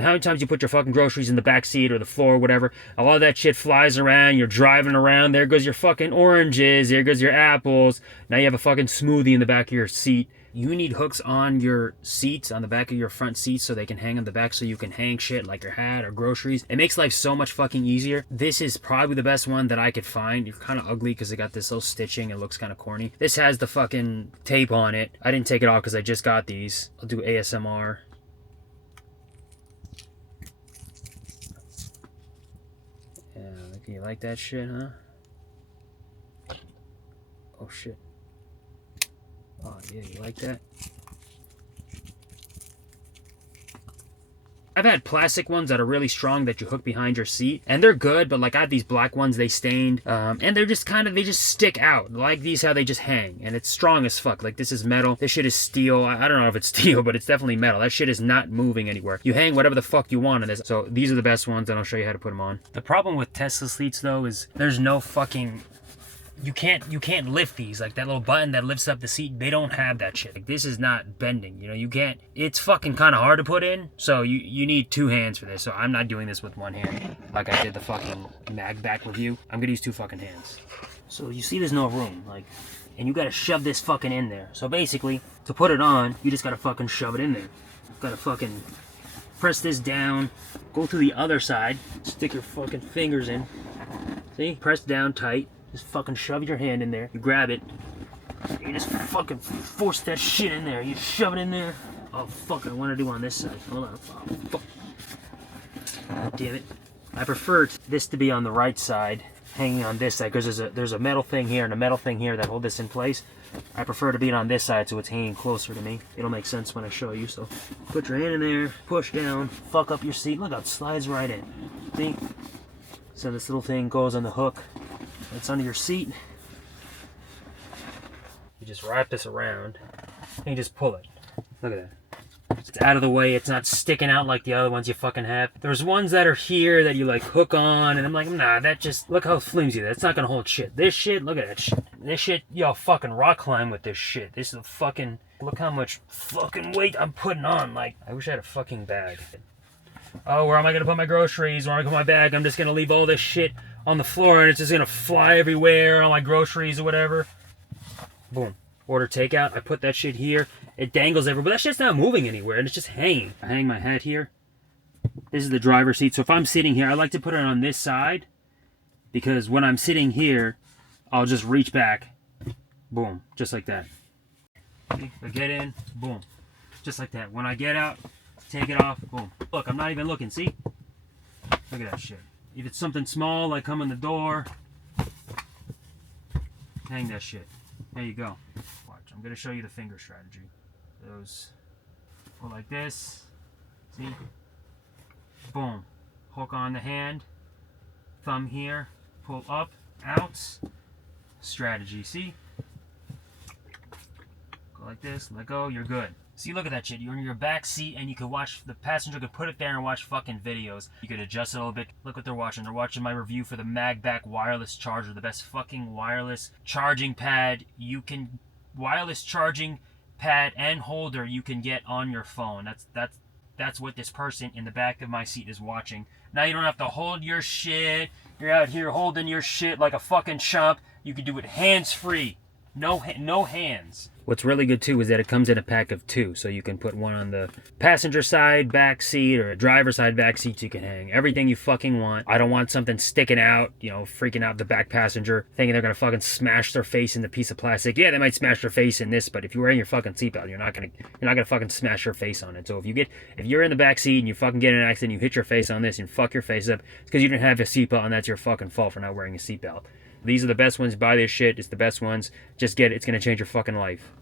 How many times you put your fucking groceries in the back seat or the floor or whatever, a lot of that shit flies around, you're driving around, there goes your fucking oranges, there goes your apples, now you have a fucking smoothie in the back of your seat. You need hooks on your seats, on the back of your front seats, so they can hang on the back, so you can hang shit like your hat or groceries. It makes life so much fucking easier. This is probably the best one that I could find. It's kind of ugly because it got this little stitching. It looks kind of corny. This has the fucking tape on it. I didn't take it off because I just got these. I'll do ASMR. Yeah, you like that shit, huh? Oh shit. Oh yeah, you like that? I've had plastic ones that are really strong that you hook behind your seat, and they're good, but like I have these black ones, they stained, and they're just they just stick out. Like these, how they just hang, and it's strong as fuck. Like this is metal, this shit is steel. I don't know if it's steel, but it's definitely metal. That shit is not moving anywhere. You hang whatever the fuck you want on this. So these are the best ones, and I'll show you how to put them on. The problem with Tesla seats though is there's no fucking... You can't lift these. Like that little button that lifts up the seat, they don't have that shit. Like this is not bending, you know, you can't. It's fucking kind of hard to put in, so you need two hands for this. So I'm not doing this with one hand like I did the fucking mag back review. I'm gonna use two fucking hands. So you see there's no room, like, and you gotta shove this fucking in there. So basically, to put it on, you just gotta fucking shove it in there. Gotta fucking press this down, go to the other side, stick your fucking fingers in. See? Press down tight. Just fucking shove your hand in there. You grab it. You just fucking force that shit in there. You shove it in there. Oh, fuck. I want to do on this side. Hold on. Oh, fuck. Oh, damn it. I prefer this to be on the right side, hanging on this side, because there's a metal thing here and a metal thing here that hold this in place. I prefer to be on this side so it's hanging closer to me. It'll make sense when I show you. So put your hand in there, push down, fuck up your seat. Look how it slides right in. See? So this little thing goes on the hook. It's under your seat. You just wrap this around and you just pull it. Look at that. It's out of the way. It's not sticking out like the other ones you fucking have. There's ones that are here that you like hook on, and I'm like, nah, that just, look how flimsy that's not gonna hold shit. This shit, look at that shit. This shit, y'all fucking rock climb with this shit. This is a fucking, look how much fucking weight I'm putting on. Like, I wish I had a fucking bag. Oh, where am I gonna put my groceries? Where am I gonna put my bag? I'm just gonna leave all this shit on the floor and it's just gonna fly everywhere, all my groceries or whatever. Boom. Order takeout. I put that shit here. It dangles everywhere, but that shit's not moving anywhere and it's just hanging. I hang my hat here. This is the driver's seat. So if I'm sitting here, I like to put it on this side because when I'm sitting here, I'll just reach back. Boom. Just like that. See? I get in. Boom. Just like that. When I get out, take it off. Boom. Look, I'm not even looking. See? Look at that shit. If it's something small, like come in the door, hang that shit. There you go. Watch, I'm going to show you the finger strategy. Those go like this. See? Boom. Hook on the hand. Thumb here. Pull up. Out. Strategy. See? Go like this. Let go. You're good. See, look at that shit. You're in your back seat and you can watch, the passenger could put it there and watch fucking videos. You could adjust it a little bit. Look what they're watching. They're watching my review for the MagBack wireless charger, the best fucking wireless charging pad you can, wireless charging pad and holder you can get on your phone. That's what this person in the back of my seat is watching. Now you don't have to hold your shit. You're out here holding your shit like a fucking chump. You can do it hands-free. No hands. What's really good too is that it comes in a pack of two, so you can put one on the passenger side back seat or a driver side back seat. You can hang everything you fucking want. I don't want something sticking out, you know, freaking out the back passenger, thinking they're gonna fucking smash their face in the piece of plastic. Yeah, they might smash their face in this, but if you're wearing your fucking seatbelt, you're not gonna fucking smash your face on it. So if you're in the back seat and you fucking get in an accident, you hit your face on this and fuck your face up, it's because you didn't have a seatbelt and that's your fucking fault for not wearing a seatbelt. These are the best ones. Buy this shit. It's the best ones. Just get it. It's going to change your fucking life.